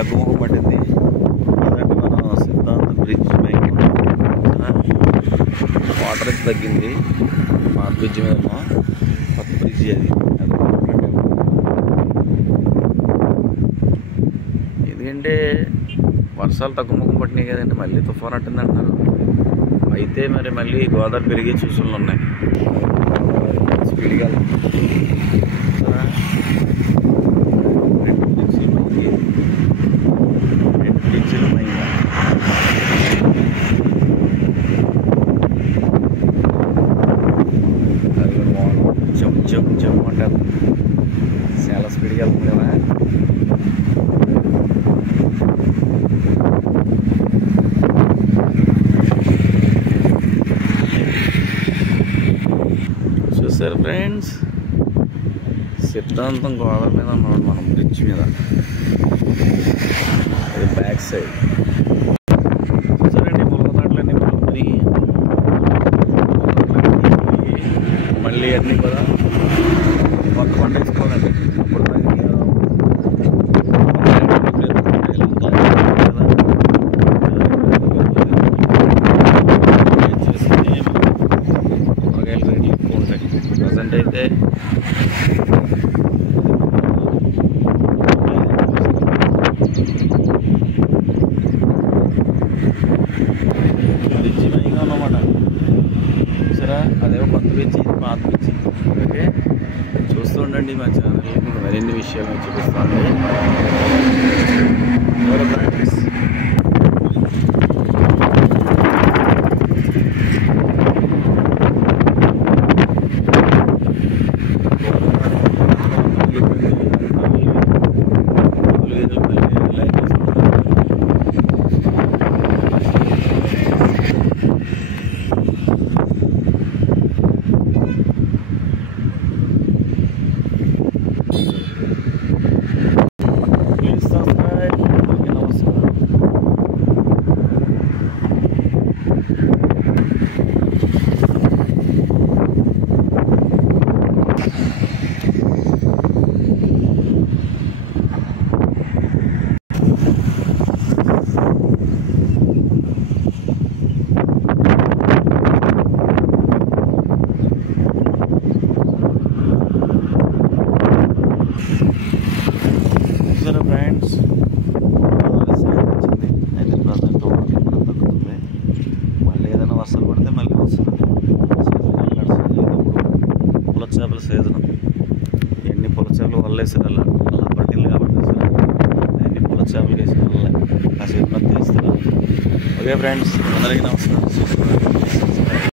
తగ్గుముఖం పట్టింది. ప్రజెంట్ మనం సిద్ధాంత బ్రిడ్జ్ పైకి ఉన్నాం. వాటర్ అయితే తగ్గింది. మా బ్రిడ్జ్ మీద ఉన్నాం. కొత్త బ్రిడ్జ్ అది. ఎందుకంటే వర్షాలు తగ్గుముఖం పట్టినాయి కదండి, మళ్ళీ తుఫాన్ అట్టింది అంటున్నారు. అయితే మరి మళ్ళీ గోదావరి పెరిగే సూచనలు ఉన్నాయి. స్పీడ్గా రెండు బ్రిడ్జిలు మైంగా జమ్ అంటారు. చాలా స్పీడ్గా వెళ్తుంది కదా. చూసారు ఫ్రెండ్స్, సిద్ధాంతం గోదావరి మీద ఉన్నాడు మనం బ్రిడ్జ్ మీద. అది బ్యాక్ సైడ్. చూసారండి ములగతాట్లన్నీ పడుతుంది. మళ్ళీ అన్నీ కూడా కొత్త పంట వేసుకోవాలండి. అప్పుడు కూరగాయల రేట్లు ఎక్కువ ఉంటాయి. ప్రజెంట్ అయితే బ్రిడ్జి మైగా ఉన్నమాట. సరే, అదేమో కొత్త బ్రిడ్జి, ఇది పాత బ్రిడ్జి. ఓకే, చూస్తూ ఉండండి మా ఛానల్ని. మీకు మరిన్ని విషయాలు చూపిస్తామండి. Practice friends. వచ్చింది అయితే ప్రజెంట్ తగ్గుతుంది. మళ్ళీ ఏదైనా వర్షాలు పడితే మళ్ళీ వస్తుంది. పుల్ల చేపల సీజన్. ఎన్ని పుల్ల చేపలు వల్లేసారు అలా పట్టింది కాబట్టి అన్ని పుల్ల చేపలు వేసిన వల్ల కాసేపు తీస్తారు. ఓకే ఫ్రెండ్స్, అందరికీ నమస్కారం.